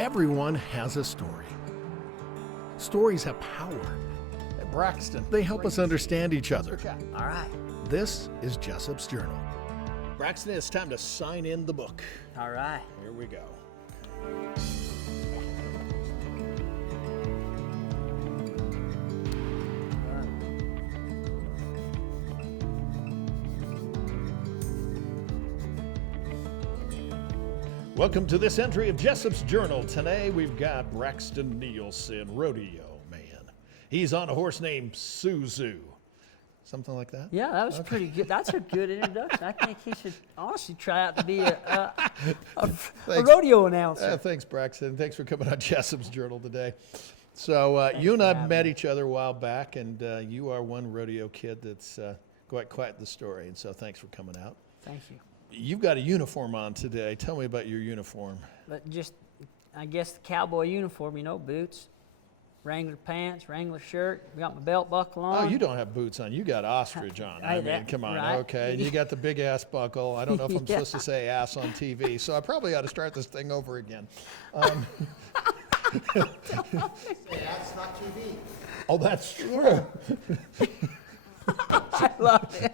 Everyone has a story. Stories have power. Hey, Braxton. They help us understand each other. All right. This is Jessop's Journal. Braxton, it's time to sign in the book. All right. Here we go. Welcome to this entry of Jessop's Journal. Today we've got Rexton Nielsen, rodeo man. He's on a horse named Suzu. Something like that? Yeah, that was pretty good. That's a good introduction. I think he should honestly try out to be a rodeo announcer. Thanks, Braxton. Thanks for coming on Jessop's Journal today. So you and I met each other a while back, and you are one rodeo kid that's quite the story. And so thanks for coming out. Thank you. You've got a uniform on today. Tell me about your uniform. But just, I guess the cowboy uniform, boots, Wrangler pants, Wrangler shirt. Got my belt buckle on. Oh, you don't have boots on. You got ostrich on. I mean, come on. Right. Okay. And you got the big ass buckle. I don't know if I'm supposed to say ass on TV, so I probably ought to start this thing over again. That's not TV. Oh, that's true. I love it.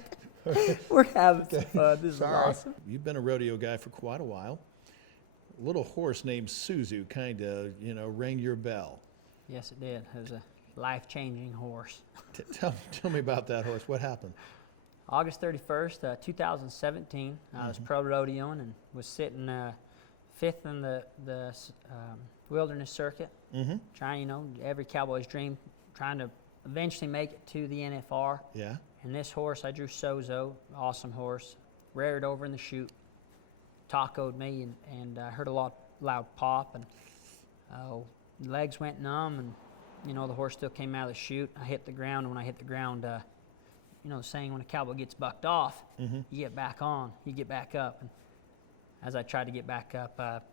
We're having some fun. This is awesome. You've been a rodeo guy for quite a while. A little horse named Suzu kind of, rang your bell. Yes, it did. It was a life-changing horse. Tell me about that horse. What happened? August 31st, 2017, I was pro rodeoing and was sitting fifth in the wilderness circuit. Trying, every cowboy's dream, trying to eventually make it to the NFR. Yeah. And this horse, I drew Sozo, awesome horse, reared over in the chute, tacoed me, and I heard a loud pop, and legs went numb, and the horse still came out of the chute. I hit the ground, and when I hit the ground, the saying when a cowboy gets bucked off, you get back on, you get back up. And as I tried to get back up,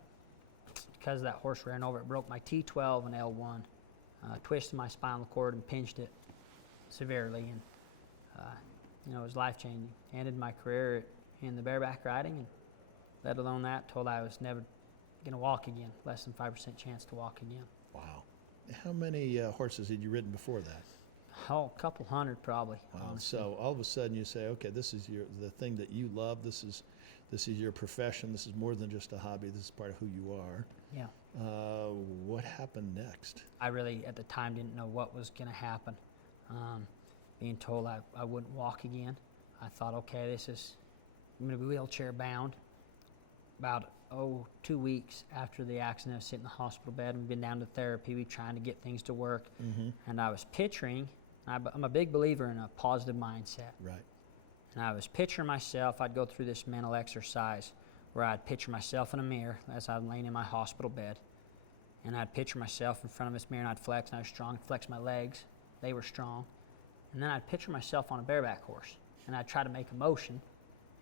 because that horse ran over, it broke my T12 and L1, twisted my spinal cord and pinched it severely, and it was life-changing. Ended my career in the bareback riding, and let alone that, told I was never going to walk again, less than 5% chance to walk again. Wow. How many horses had you ridden before that? Oh, a couple hundred probably. Wow. So all of a sudden you say, okay, this is the thing that you love. This is your profession. This is more than just a hobby. This is part of who you are. Yeah. What happened next? I really, at the time, didn't know what was going to happen. Being told I wouldn't walk again. I thought, okay, I'm going to be wheelchair bound. About 2 weeks after the accident, I was sitting in the hospital bed and been down to therapy. We trying to get things to work. And I was picturing, I'm a big believer in a positive mindset. Right. And I was picturing myself, I'd go through this mental exercise where I'd picture myself in a mirror as I'm laying in my hospital bed. And I'd picture myself in front of this mirror, and I'd flex, and I was strong. I'd flex my legs. They were strong. And then I'd picture myself on a bareback horse, and I'd try to make a motion.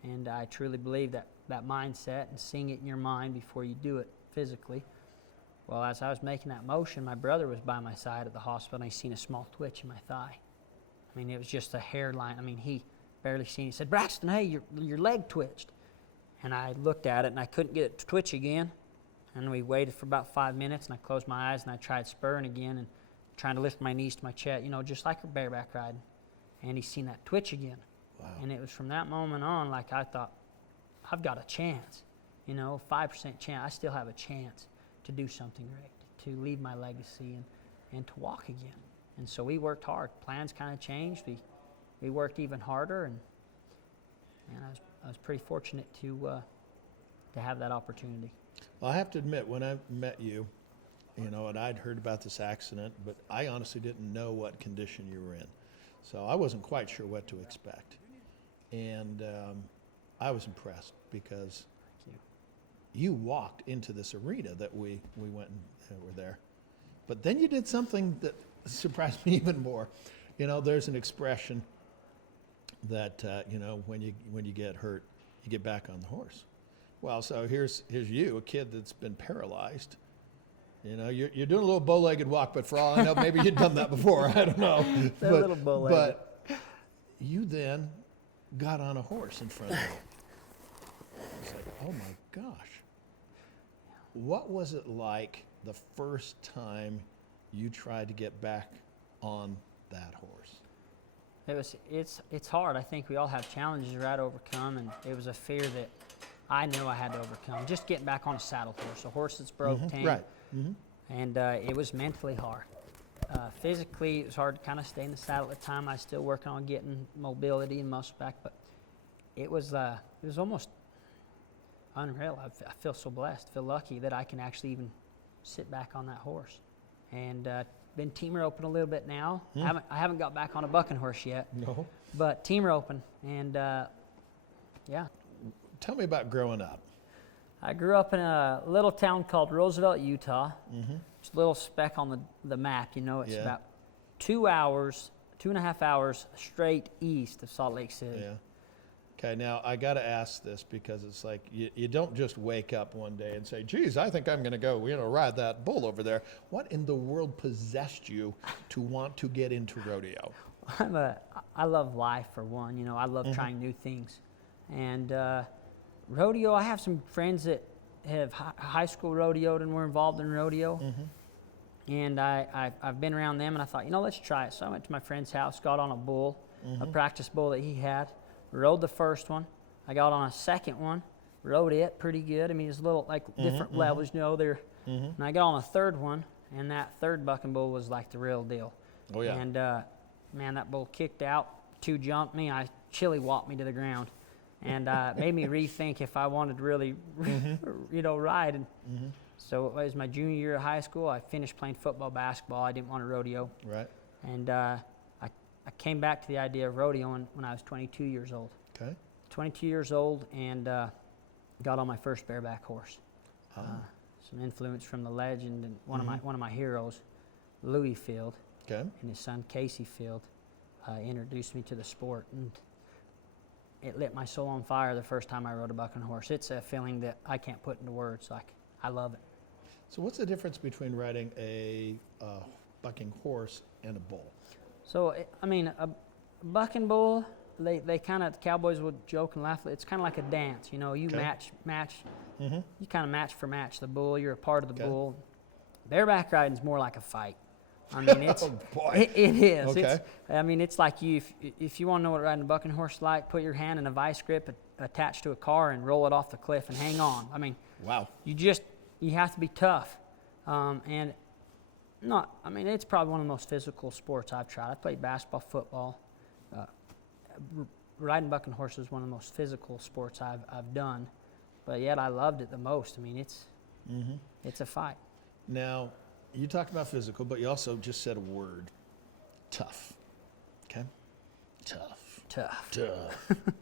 And I truly believe that mindset and seeing it in your mind before you do it physically. Well, as I was making that motion, my brother was by my side at the hospital, and I seen a small twitch in my thigh. I mean, it was just a hairline. I mean, he barely seen it. He said, "Braxton, hey, your leg twitched." And I looked at it, and I couldn't get it to twitch again. And we waited for about 5 minutes, and I closed my eyes, and I tried spurring again and trying to lift my knees to my chest, just like a bareback riding. And he seen that twitch again. Wow. And it was from that moment on, like I thought, I've got a chance, 5% chance. I still have a chance to do something great, to leave my legacy and to walk again. And so we worked hard. Plans kind of changed. We worked even harder, and I was pretty fortunate to have that opportunity. Well, I have to admit, when I met you, and I'd heard about this accident, but I honestly didn't know what condition you were in. So I wasn't quite sure what to expect. And I was impressed because you walked into this arena that we went and were there. But then you did something that surprised me even more. There's an expression that, when you get hurt, you get back on the horse. Well, so here's you, a kid that's been paralyzed. You're doing a little bow-legged walk, but for all I know, maybe you'd done that before. I don't know. A little bow-legged. But you then got on a horse in front of me. It's like, oh my gosh. What was it like the first time you tried to get back on that horse? It's hard. I think we all have challenges we had to overcome, and it was a fear that I knew I had to overcome. Just getting back on a saddle horse, a horse that's broke tame. Right. And it was mentally hard. Physically, it was hard to kind of stay in the saddle at the time. I was still working on getting mobility and muscle back, but it was almost unreal. I feel so blessed, feel lucky that I can actually even sit back on that horse. And been team roping a little bit now. I haven't got back on a bucking horse yet. No. But team roping, and yeah. Tell me about growing up. I grew up in a little town called Roosevelt, Utah. It's a little speck on the map. You know, it's about 2.5 hours straight east of Salt Lake City. Yeah. Okay, now I got to ask this because it's like you don't just wake up one day and say, geez, I think I'm going to go, ride that bull over there. What in the world possessed you to want to get into rodeo? I love life, for one. I love trying new things. And rodeo, I have some friends that have high school rodeoed and were involved in rodeo. And I've been around them, and I thought, let's try it. So I went to my friend's house, got on a bull, a practice bull that he had. Rode the first one. I got on a second one, rode it pretty good. I mean, it's a little different levels, there. And I got on a third one, and that third bucking bull was like the real deal. Oh yeah. And man, that bull kicked out, 2 jumped me, I chili whopped me to the ground, and made me rethink if I wanted to really, ride. And so it was my junior year of high school. I finished playing football, basketball. I didn't want to rodeo. Right. And I came back to the idea of rodeoing when I was 22 years old. Okay. 22 years old, and got on my first bareback horse. Some influence from the legend and one of my heroes, Louis Field, Okay. and his son Casey Field, introduced me to the sport, and it lit my soul on fire the first time I rode a bucking horse. It's a feeling that I can't put into words. I love it. So what's the difference between riding a bucking horse and a bull? So, a bucking bull, they kind of, the cowboys would joke and laugh. It's kind of like a dance, you Okay. match. You kind of match for match the bull. You're a part of the Okay. bull. Bareback riding's more like a fight. It's, Oh, boy. it is. Okay. It's like if you want to know what riding a bucking horse is like, put your hand in a vice grip attached to a car and roll it off the cliff and hang on. Wow. You have to be tough. It's probably one of the most physical sports I've tried. I played basketball, football. Riding bucking horse is one of the most physical sports I've done, but yet I loved it the most. It's a fight. Now, you talked about physical, but you also just said a word, tough. Okay? Tough.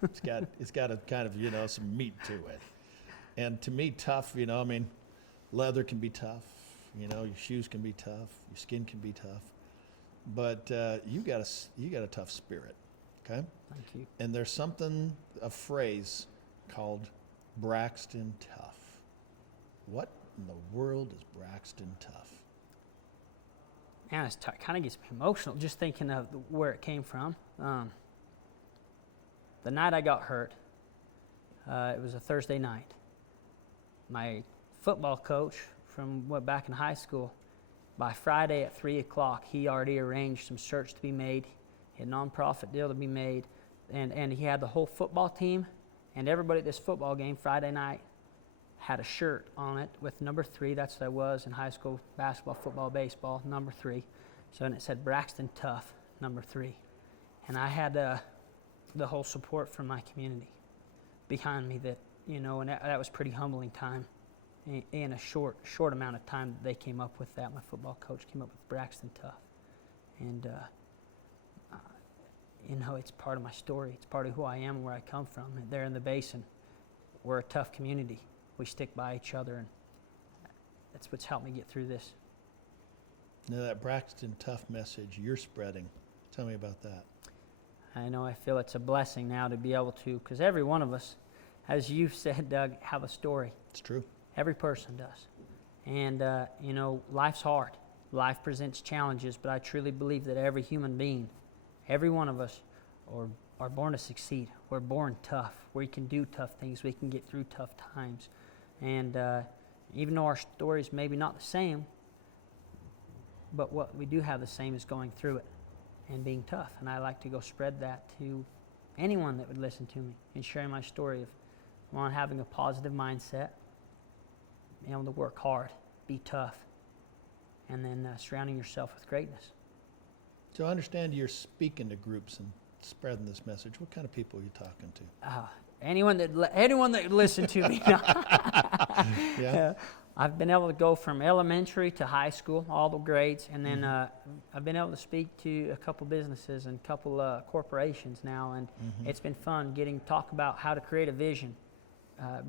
It's got a kind of, some meat to it. And to me, tough, leather can be tough. Your shoes can be tough. Your skin can be tough. But you got a tough spirit, okay? Thank you. And there's a phrase called Braxton Tough. What in the world is Braxton Tough? Man, it kind of gets me emotional just thinking of where it came from. The night I got hurt, it was a Thursday night. My football coach from back in high school, by Friday at 3 o'clock, he already arranged some shirts to be made, a nonprofit deal to be made, and he had the whole football team and everybody at this football game Friday night had a shirt on it with number 3. That's what I was in high school, basketball, football, baseball, number 3. So, and it said Braxton Tough, number 3. And I had the whole support from my community behind me and that was pretty humbling time. In a short amount of time that they came up with that, my football coach came up with Braxton Tough. And, it's part of my story. It's part of who I am and where I come from. And there in the basin, we're a tough community. We stick by each other, and that's what's helped me get through this. Now, that Braxton Tough message you're spreading, tell me about that. I feel it's a blessing now to be able to, because every one of us, as you've said, Doug, have a story. It's true. Every person does. And, life's hard. Life presents challenges, but I truly believe that every human being, every one of us, are born to succeed. We're born tough. We can do tough things. We can get through tough times. And even though our stories maybe not the same, but what we do have the same is going through it and being tough. And I like to go spread that to anyone that would listen to me and sharing my story of, one, having a positive mindset, being able to work hard, be tough, and then surrounding yourself with greatness. So I understand you're speaking to groups and spreading this message. What kind of people are you talking to? Anyone that would listen to me. Yeah. I've been able to go from elementary to high school, all the grades, and then I've been able to speak to a couple businesses and a couple corporations now, and it's been fun getting to talk about how to create a vision,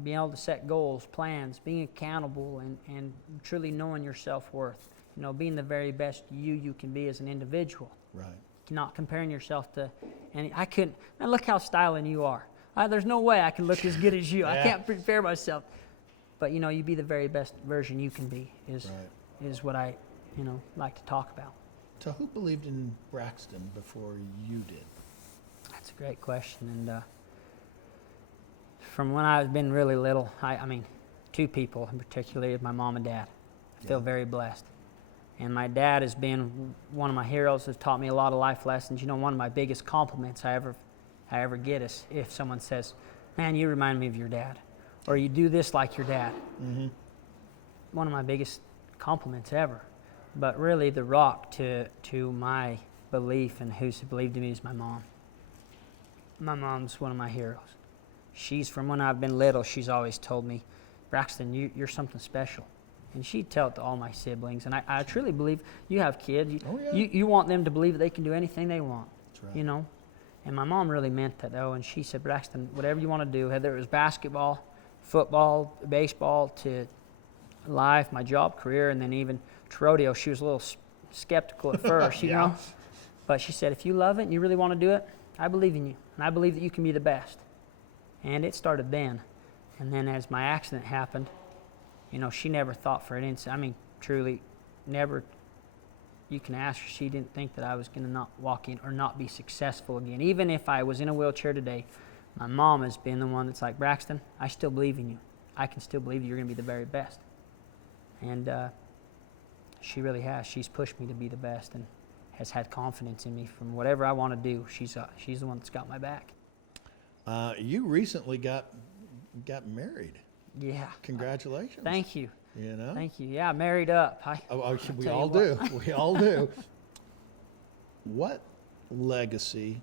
being able to set goals, plans, being accountable, and truly knowing your self-worth. You know, being the very best you can be as an individual. Right. Not comparing yourself to, and I couldn't, man, look how styling you are. There's no way I can look as good as you. I can't prepare myself. But, you know, you be the very best version you can be is what I, like to talk about. So who believed in Braxton before you did? That's a great question. And from when I've been really little, I mean, two people in particular, my mom and dad. I feel very blessed. And my dad has been one of my heroes, has taught me a lot of life lessons. You know, one of my biggest compliments I ever get is if someone says, "Man, you remind me of your dad," or "You do this like your dad." One of my biggest compliments ever. But really the rock to my belief and who's believed in me is my mom. My mom's one of my heroes. She's, from when I've been little, she's always told me, "Braxton, you're something special." And she'd tell it to all my siblings. And I truly believe, you have kids, you want them to believe that they can do anything they want. That's right. You know? And my mom really meant that, though. And she said, "Braxton, whatever you want to do, whether it was basketball, football, baseball, to life, my job, career, and then even to rodeo." She was a little skeptical at first, you know? But she said, "If you love it and you really want to do it, I believe in you. And I believe that you can be the best." And it started then. And then as my accident happened, you know, she never thought for an instant, I mean, truly, never, you can ask her, she didn't think that I was going to not walk in or not be successful again. Even if I was in a wheelchair today, my mom has been the one that's like, "Braxton, I still believe in you. I can still believe you're going to be the very best." And she really has. She's pushed me to be the best and has had confidence in me from whatever I want to do. She's the one that's got my back. You recently got married. Yeah. Congratulations. Thank you. You know? Thank you. Yeah, married up. We all do. We all do. What legacy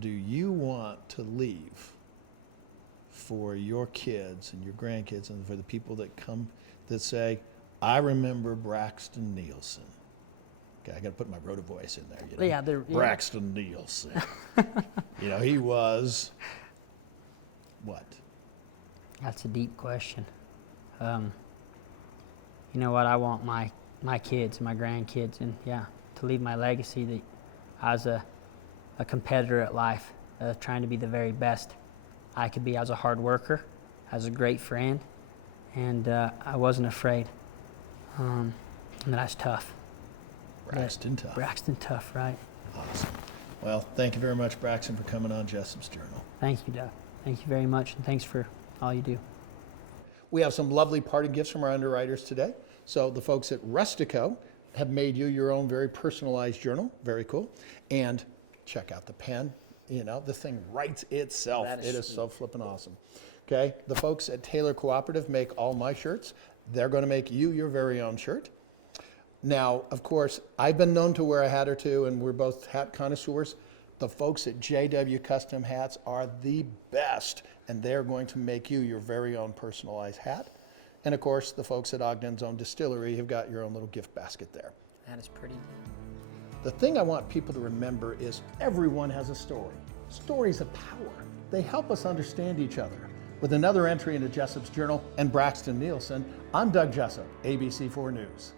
do you want to leave for your kids and your grandkids and for the people that come that say, "I remember Braxton Nielsen"? Okay, I got to put my roto voice in there. You know? Braxton Nielsen. You know, he was what? That's a deep question. You know what? I want my kids, my grandkids, and to leave my legacy that I was a competitor at life, trying to be the very best I could be. I was a hard worker, I was a great friend, and I wasn't afraid. And that I was tough. Braxton Tough. Braxton Tough, right? Awesome. Well, thank you very much, Braxton, for coming on Jessop's Journal. Thank you, Doug. Thank you very much, and thanks for all you do. We have some lovely party gifts from our underwriters today. So the folks at Rustico have made you your own very personalized journal. Very cool. And check out the pen. You know, the thing writes itself. It is so flippin' awesome. Okay. The folks at Taylor Cooperative make all my shirts. They're going to make you your very own shirt. Now, of course, I've been known to wear a hat or two, and we're both hat connoisseurs. The folks at JW Custom Hats are the best, and they're going to make you your very own personalized hat. And of course, the folks at Ogden's Own Distillery have got your own little gift basket there. That is pretty neat. The thing I want people to remember is everyone has a story. Stories of power. They help us understand each other. With another entry into Jessop's Journal and Braxton Nielsen, I'm Doug Jessop, ABC4 News.